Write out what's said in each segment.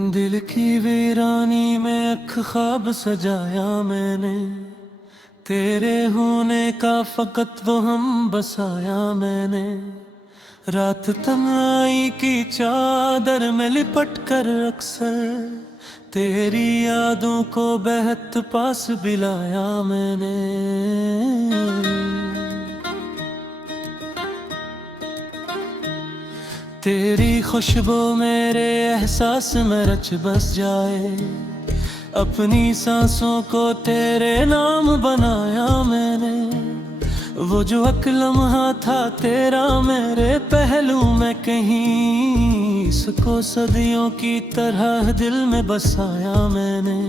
दिल की वीरानी में अख ख्वाब सजाया मैंने, तेरे होने का फकत वो हम बसाया मैंने। रात तन्हाई की चादर में लिपट कर अक्सर तेरी यादों को बेहद पास बिलाया मैंने। तेरी खुशबू मेरे एहसास में रच बस जाए, अपनी सांसों को तेरे नाम बनाया मैंने। वो जो एक लम्हा था तेरा मेरे पहलू में कहीं, इसको सदियों की तरह दिल में बसाया मैंने।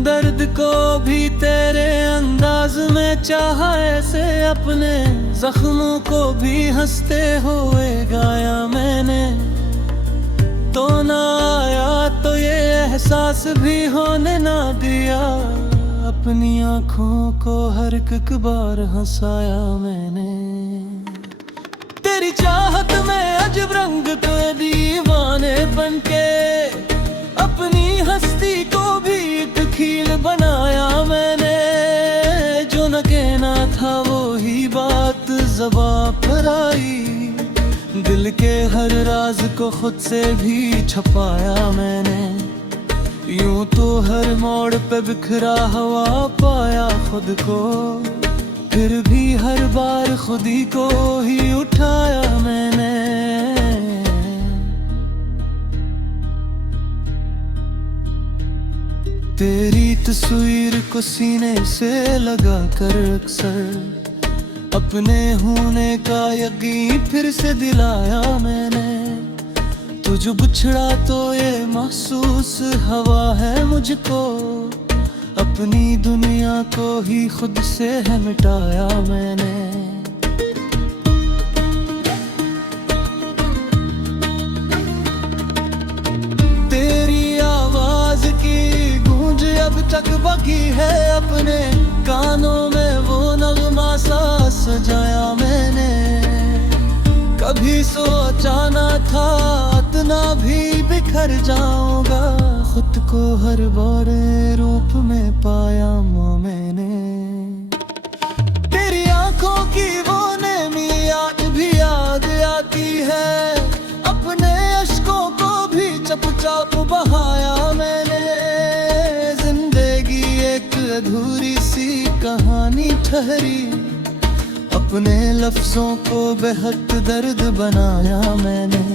दर्द को भी तेरे अंदाज में चाहा ऐसे, अपने जख्मों को भी हंसते हुए गाया मैंने। तो ना आया तो ये एहसास भी होने ना दिया, अपनी आँखों को हर एक बार हंसाया मैंने। तेरी चाहत में अजब रंग तो दीवाने बनके, अपनी हस्ती को भी एक खील बनाया मैंने। जो न कहना था वो ही बात ज़बां पर आई, दिल के हर राज को खुद से भी छुपाया मैंने। यूं तो हर मोड़ पे बिखरा हुआ पाया खुद को, फिर भी हर बार खुद ही को ही उठाया मैंने। तेरी तस्वीर को सीने से लगा कर अक्सर अपने होने का यकीन फिर से दिलाया मैंने। तुझ बिछड़ा तो ये महसूस हवा है मुझको, अपनी दुनिया को ही खुद से है मिटाया मैंने। तेरी आवाज की गूंज अब तक बाकी है, अपने कानों में वो नगमा सा सजाया मैंने। कभी सोचा ना था इतना भी बिखर जाऊंगा, खुद को हर बार रूप में पाया मैंने। तेरी आंखों की वो नेमी याद भी याद आती है, अपने अश्कों को भी चुपचाप बहाया मैंने। जिंदगी एक अधूरी सी कहानी ठहरी, अपने लफ्जों को बेहद दर्द बनाया मैंने।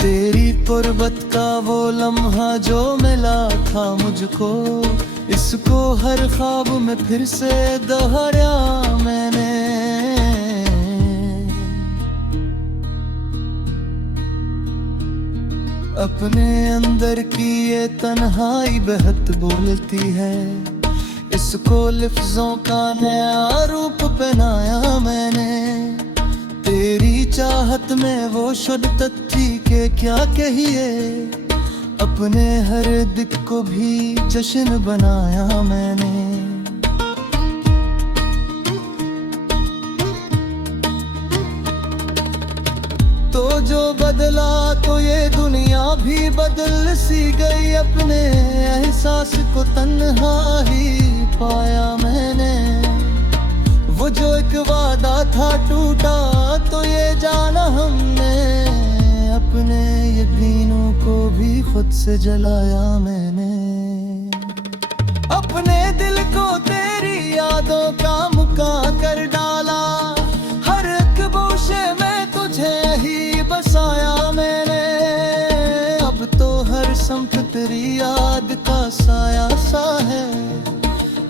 तेरी कुर्बत का वो लम्हा जो मिला था मुझको, इसको हर ख्वाब में फिर से दोहराया मैंने। अपने अंदर की ये तन्हाई बेहद बोलती है, इसको लफ्जों का नया रूप पहनाया मैंने। तेरी चाहत में वो शिद्दत थी कि क्या कहिए, अपने हर दिल को भी जश्न बनाया मैंने। तो जो बदला तो ये दुनिया भी बदल सी गई, अपने एहसास को तन्हा ही पाया मैंने। वो जो एक वादा था टूटा तो ये जाना हमने, अपने यकीनों को भी खुद से जलाया मैंने। अपने दिल को तेरी यादों का मुका कर डाला, हर एक गोशे में तुझे ही बसाया मैंने। अब तो हर समत तेरी याद का साया सा है,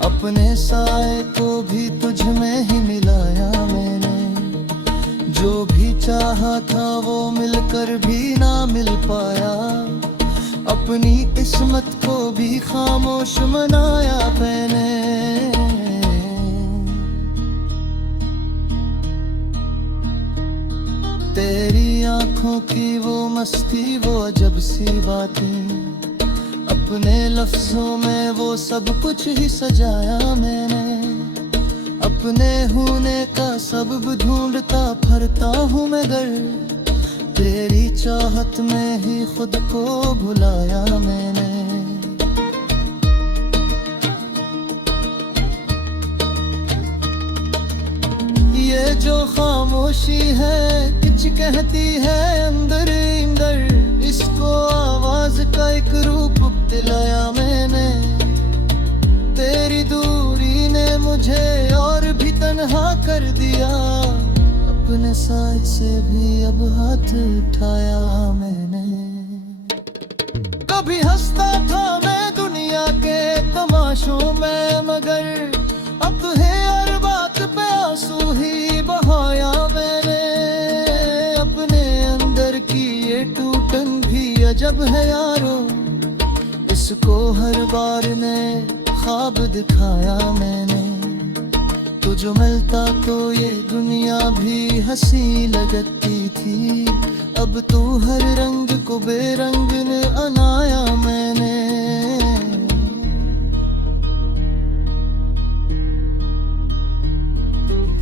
अपने साए को भी तुझ में ही मिलाया मैंने। जो भी चाहा था वो मिलकर भी ना मिल पाया, अपनी किस्मत को भी खामोश मनाया मैंने। तेरी आंखों की वो मस्ती वो अजब सी बातें, अपने लफ्जों में वो सब कुछ ही सजाया मैंने। अपने होने का सबब ढूंढता फिरता हूँ मगर तेरी चाहत में ही खुद को भुलाया मैंने। ये जो खामोशी है कुछ कहती है अंदर अंदर, इसको आवाज का एक रूप दिलाया मैंने। तेरी दूरी ने मुझे और भी तन्हा कर दिया, अपने साथ से भी अब हाथ उठाया मैंने। कभी हंसता था मैं दुनिया के तमाशों में मगर अब है हर बात पे आंसू ही बहाया मैंने। अपने अंदर की ये टूटन भी अजब है यारो, इसको हर बार नए ख्वाब दिखाया मैंने। तुझे मिलता तो ये दुनिया भी हंसी लगती थी, अब तू हर रंग को बेरंग ने अनाया मैंने।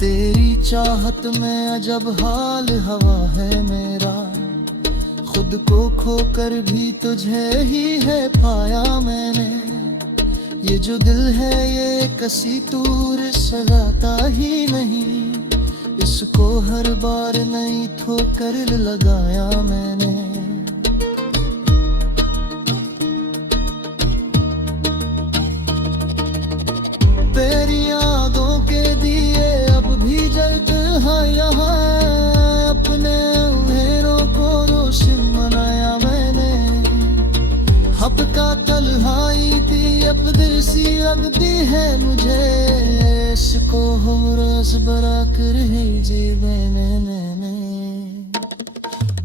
तेरी चाहत में अजब हाल हवा है मेरा, खुद को खोकर भी तुझे ही है पाया मैंने। ये जो दिल है ये कसी दूर सगाता ही नहीं, इसको हर बार नई ठोकर लगाया मैंने। तेरी यादों के दिए अब भी जलते हैं यहाँ, अपने अंधेरों को रोशन बनाया मैंने। हब का तन्हाई थी अब दिल सी लगती है मुझे, इसको हो रस बरा कर है जी मैंने।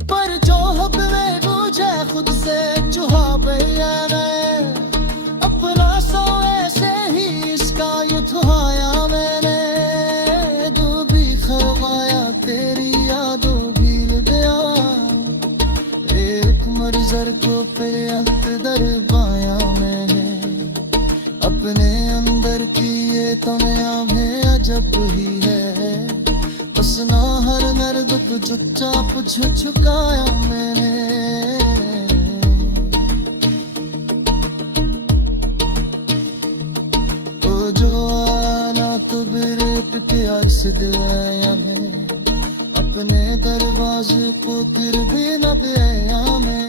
पर जो हब में मुझे खुद से चुहा भैया ने, अपना सो ऐसे ही इसका ये थुहाया मैंने। जो भी खवाया तेरी यादों भी गया, एक मर्जर को पे दर पाया मैंने। अपने अंदर की ये दुनिया में अजब ही है, बस ना हर दर्द को चुपचाप झुकाया मैंने। ओ जो आना तो बेरेट प्यार से दिलाया मैं, अपने दरवाजे को फिर भी न पाया मैं।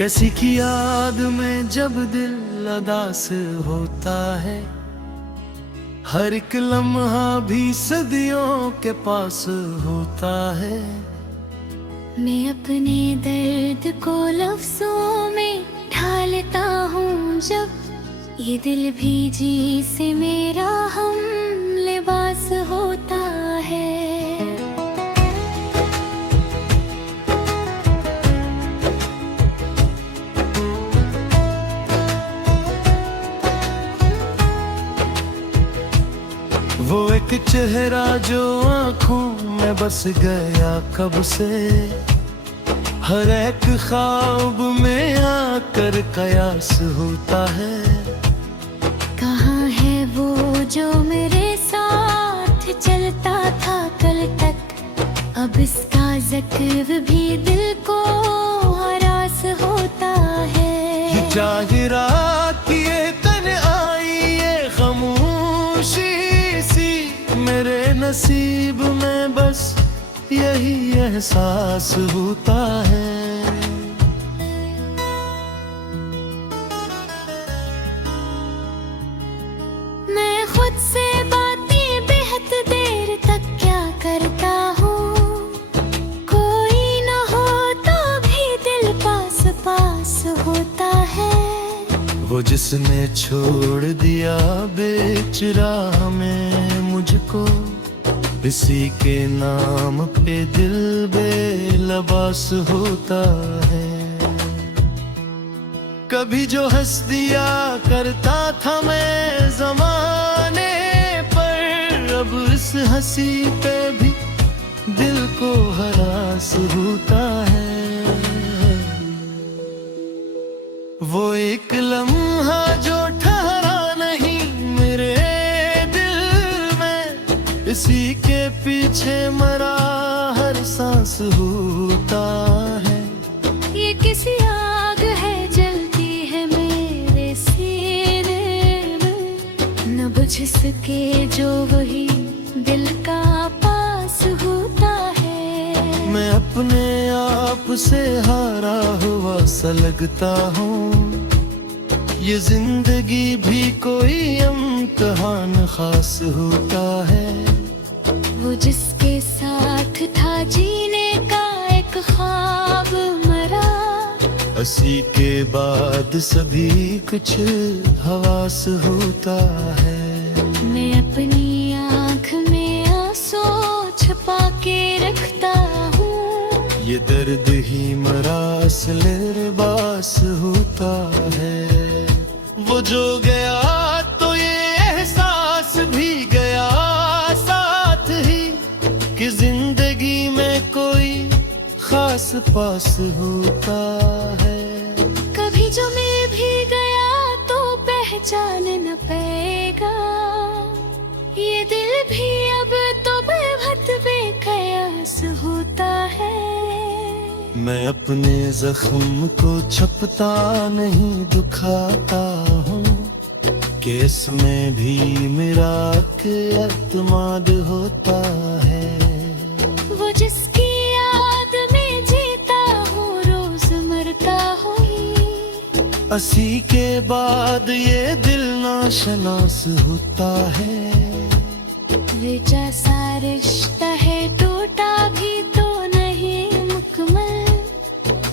किसी की याद में जब दिल उदास होता है, हर एक लम्हा भी सदियों के पास होता है। मैं अपने दर्द को लफ्जों में ढालता हूँ जब, ये दिल भी जी से मेरा हम लिबास होता है। वो एक चेहरा जो आँखों में बस गया कब से, हर एक ख्वाब में आकर कयास होता है। कहाँ है वो जो मेरे साथ चलता था कल तक, अब इसका जिक्र भी दिल को हरास होता है। ये जाहिरा कि ये तन्हाई ये खामोशी सी, मेरे नसीब में बस यही एहसास होता है। मैं खुद से बातें बेहद देर तक क्या करता हूँ, कोई न हो तो भी दिल पास पास होता है। वो जिसने छोड़ दिया बेच राह में मुझको, इसी के नाम पे दिल बेलबास होता है। कभी जो हंस दिया करता था मैं ज़माने पर, अब इस हंसी पे भी दिल को हरास होता है। वो एक लम्हा जो ठहरा नहीं मेरे दिल में, इसी के पीछे मरा हर सांस होता है। ये किसी आग है जलती है मेरे सीने में, न बुझ सके जो वही दिल का पास होता है। मैं अपने आप से हारा हुआ सा लगता हूँ, ये जिंदगी भी कोई इम्तिहान खास होता है। वो जिसके साथ था जीने का एक ख्वाब मरा, हंसी के बाद सभी कुछ हवास होता है। मैं अपनी आँख में आंसू छुपा के रखता हूँ, ये दर्द ही मरा असल लिबास होता है। वो जो गया तो ये एहसास भी गया साथ ही, कि जिंदगी में कोई खास पास होता है। कभी जो मैं भी गया तो पहचान न पाएगा, ये दिल भी अब तो बेहद बेकयास होता है। मैं अपने जख्म को छपता नहीं दुखाता हूँ, कि इसमें भी मेरा एतमाद होता है। वो जिसकी याद में जीता हूँ रोज मरता हूँ, असी के बाद ये दिल नाशनास होता है। वे जैसा रिश्ता है टूटा भी तो नहीं मुकम्मल,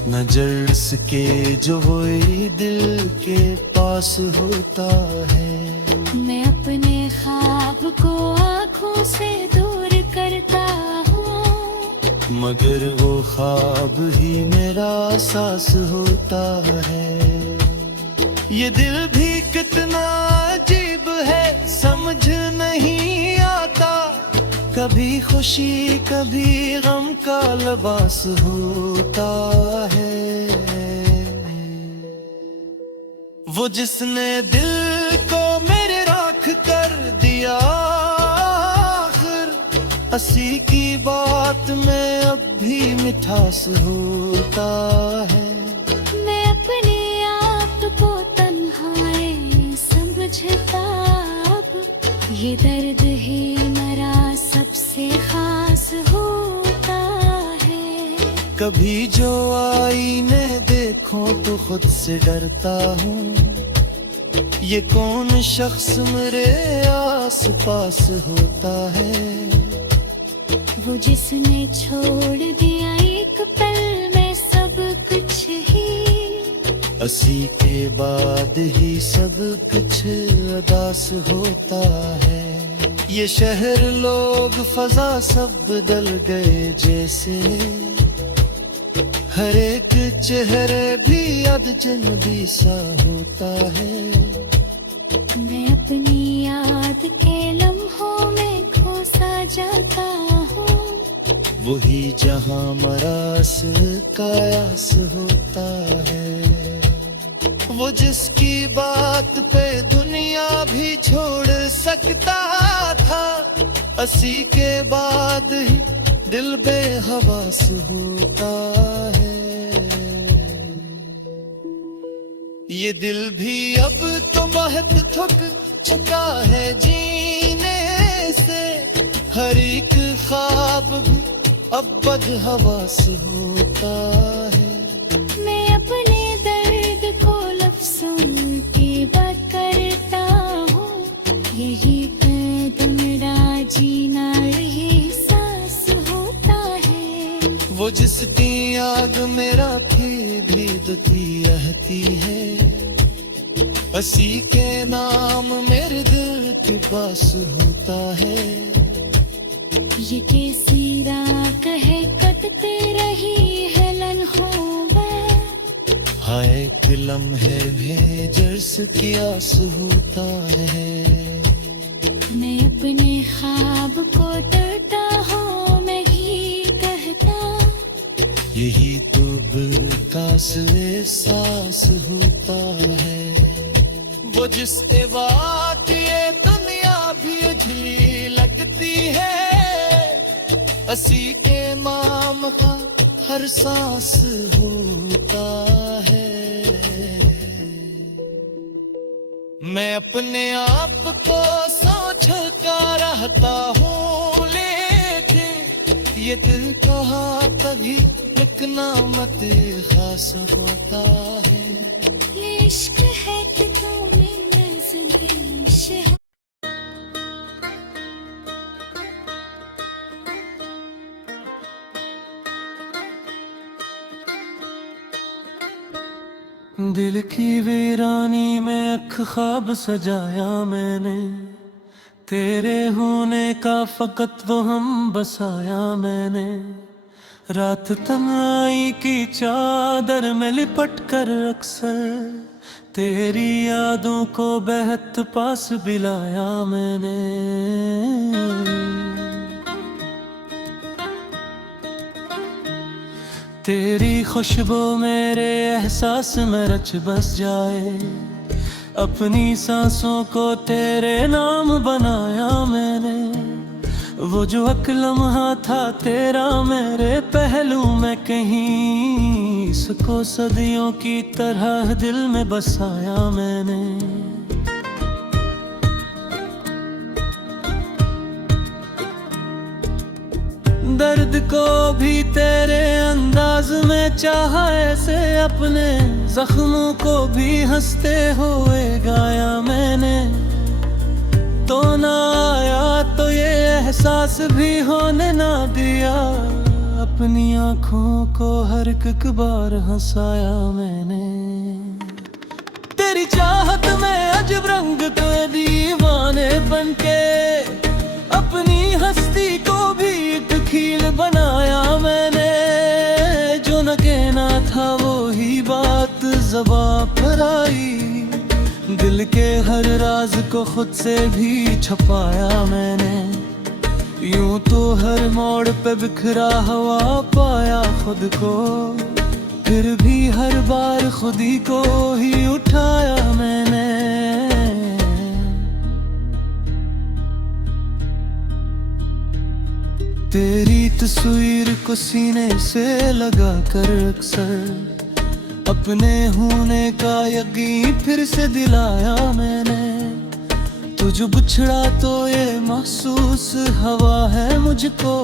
न जड़ सके जो वही दिल के पास होता है। मैं अपने ख्वाब को आँखों से दूर करता हूँ, मगर वो ख्वाब ही मेरा सास होता है। ये दिल भी कितना अजीब है समझ नहीं आता, कभी खुशी कभी गम का लिबास होता है। वो जिसने दिल को मेरे राख कर दिया आखिर, हंसी की बात में अब भी मिठास होता है। मैं अपने आप को तन्हाई समझता अब, ये दर्द ही मेरा सबसे खास होता है। कभी जो आईने देखो तो खुद से डरता हूँ, ये कौन शख्स मेरे आस पास होता है। वो जिसने छोड़ दिया एक पल में सब कुछ ही, हंसी के बाद ही सब कुछ अदास होता है। ये शहर लोग फजा सब बदल गए जैसे, हर एक चेहरे भी अजनबी सा होता है। मैं अपनी याद के लम्हों में खो सा जाता हूँ, वही जहां मरास कायास होता है। वो जिसकी बात पे दुनिया भी छोड़ सकता था, हंसी के बाद ही दिल बेहवास होता है। ये दिल भी अब तो बहुत थक चुका है जीने से, हर एक ख्वाब भी अब बदहवास होता है। मैं अपने दर्द को लफ्ज़ों की बात करता हूँ, यही दुनिया जीना यही सांस होता है। वो जिसकी याद मेरा फिर भी दुखी रहती है, हंसी के नाम मेरे दिल के पास होता है। ये कैसी रात है कटते रही है लम्हों में। हाय कि लम्हे भेजर्स की आस होता है। मैं अपने ख्वाब को डरता हूँ मैं ही कहता, यही तो बेतास एहसास होता है। वो जिसके बात ये दुनिया भी उजली लगती है, असी के नाम का हर सांस होता है। मैं अपने आप को सोच कर रहता हूँ, लेकिन ये दिल कहाँ कभी एक नामत खास होता है। ये इश्क है कि तुम्हें मैं ज़िंदगी है। दिल की वीरानी में अख ख्वाब सजाया मैंने, तेरे होने का फकत वो हम बसाया मैंने। रात तन्हाई की चादर में लिपट कर अक्सर तेरी यादों को बेहद पास बिलाया मैंने। तेरी खुशबू मेरे एहसास में रच बस जाए, अपनी सांसों को तेरे नाम बनाया मैंने। वो जो एक लम्हा था तेरा मेरे पहलू में कहीं, इसको सदियों की तरह दिल में बसाया मैंने। दर्द को भी तेरे अंदाज में चाहा ऐसे, अपने जख्मों को भी हंसते हुए गाया मैंने। तो ना आया तो ये एहसास भी होने ना दिया, अपनी आँखों को हर एक बार हंसाया मैंने। तेरी चाहत में अजब रंग तो दीवाने बनके, अपनी हस्ती को भी एक खील बनाया मैंने। जो न कहना था वो ही बात ज़बां पर आई, दिल के हर राज को खुद से भी छुपाया मैंने। यूं तो हर मोड़ पे बिखरा हुआ पाया खुद को, फिर भी हर बार खुद ही को ही उठाया मैंने। तेरी तस्वीर को सीने से लगा कर अक्सर अपने होने का यकीन फिर से दिलाया मैंने। तुझ बिछड़ा तो ये महसूस हवा है मुझको,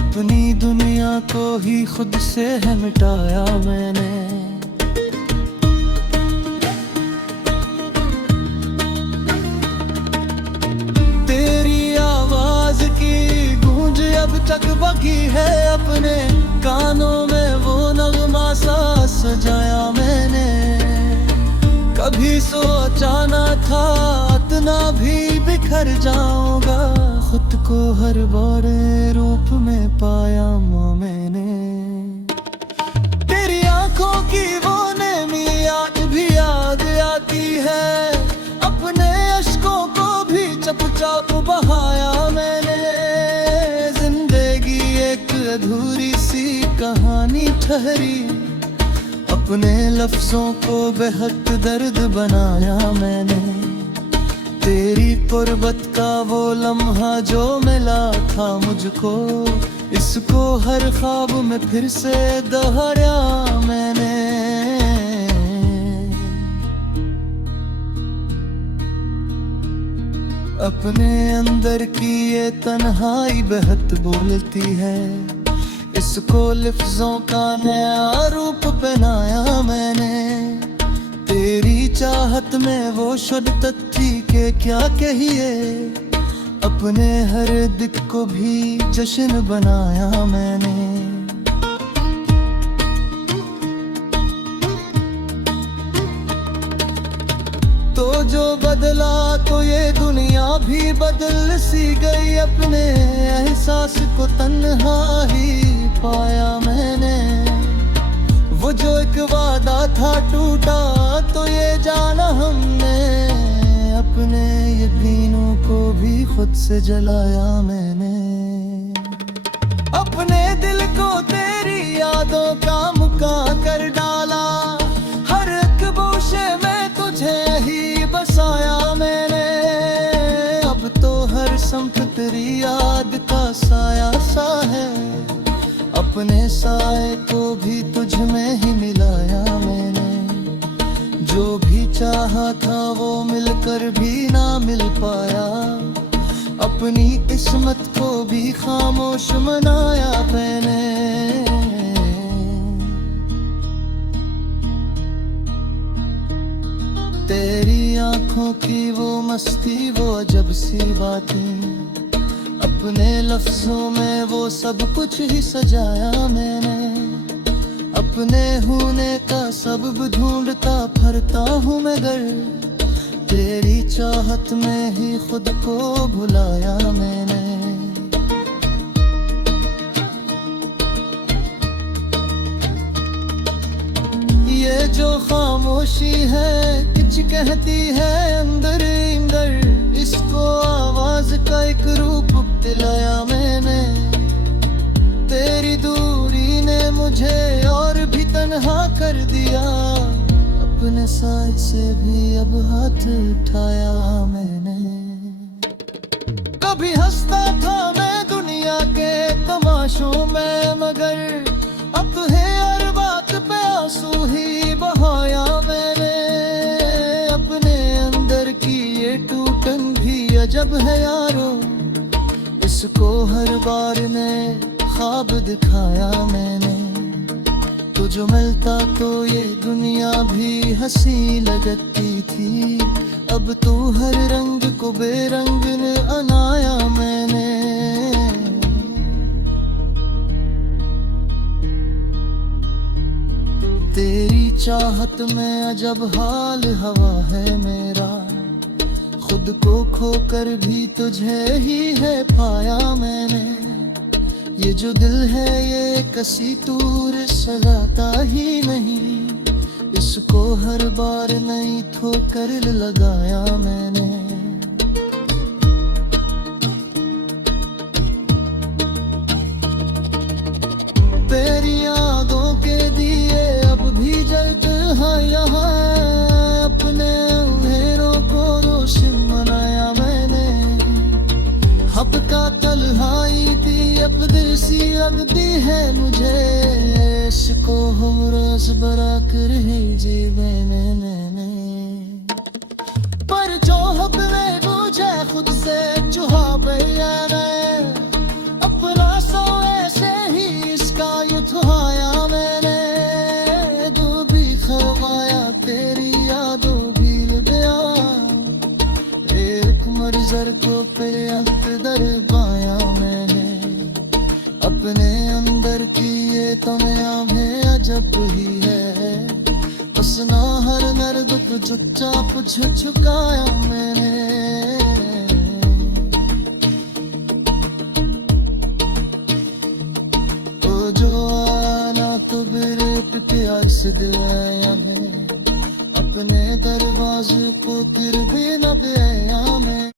अपनी दुनिया को ही खुद से है मिटाया मैंने। तेरी आवाज की गूंज अब तक बाकी है, अपने कानों में वो नगमा सा सजाया मैंने। कभी सोचा ना था इतना भी बिखर जाऊंगा, खुद को हर बारे रूप में पाया मैंने। तेरी आंखों की वो नेमी आज भी याद आती है, अपने अश्कों को भी चुपचाप बहाया मैंने। जिंदगी एक अधूरी सी कहानी ठहरी, अपने लफ्जों को बेहद दर्द बनाया मैंने। तेरी कुर्बत का वो लम्हा जो मिला था मुझको, इसको हर ख्वाब में फिर से दोहराया मैंने। अपने अंदर की ये तन्हाई बेहद बोलती है, इसको लफ्जों का नया रूप पहनाया मैंने। तेरी चाहत में वो शुद्धता थी के क्या कहिए, अपने हर दिक को भी जश्न बनाया मैंने। तो जो बदला तो ये दुनिया भी बदल सी गई, अपने एहसास एहसास को तन्हा ही पाया मैंने। वो जो एक वादा था टूटा तो ये जाना हमने, अपने यकीनों को भी खुद से जलाया मैंने। अपने दिल को तेरी यादों का मुका कर डाला, हर एक गोशे में तुझे ही बसाया मैंने। अब तो हर संख तेरी याद का साया सा है, अपने साए को भी तुझ में ही मिलाया मैंने। जो भी चाहा था वो मिलकर भी ना मिल पाया, अपनी किस्मत को भी खामोश मनाया मैंने। तेरी आंखों की वो मस्ती, वो अजब सी बातें, अपने लफ्जों में वो सब कुछ ही सजाया मैंने। अपने होने का सबब ढूंढता फिरता हूँ मगर, तेरी चाहत में ही खुद को भुलाया मैंने। ये जो खामोशी है कुछ कहती है अंदर अंदर, इसको आवाज का एक रूप दिलाया मैंने। तेरी दूरी ने मुझे और भी तन्हा कर दिया, अपने साथ से भी अब हाथ उठाया मैंने। कभी हंसता था मैं दुनिया के तमाशों में मगर, अब तुझे हर बात पे आंसू ही बहाया मैंने। अपने अंदर की ये टूटन भी अजब है यारो, इसको हर बार ने ख्वाब दिखाया मैंने। तुझे मिलता तो ये दुनिया भी हंसी लगती थी, अब तू हर रंग को बेरंग ने अनाया मैंने। तेरी चाहत में अजब हाल हवा है मेरा, खुद को खोकर भी तुझे ही है पाया मैंने। ये जो दिल है ये कसी दूर सजाता ही नहीं, इसको हर बार नई ठोकर लगाया मैंने। तेरी यादों के दिए अब भी जलते हैं यहाँ, अपने अंधेरों को रोशन बनाया मैंने। हपका तन्हाई थी अब दिल सी लगती है मुझे, इसको हम रोज बरा कर ही जी मैंने। पर जो हब में मुझे खुद से चुहा भैया ने, अपना सो ऐसे ही इसका युद्धाया मैंने। जो भी खवाया तेरी यादों भी गया, एक मर्जर को फिर दर पाया मैंने। अपने अंदर की ये तमया में अजब ही है, बस ना हर नर्द को चुपचाप झुकाया मैंने। ओ जो आना तो मेरे प्यार से दिलाया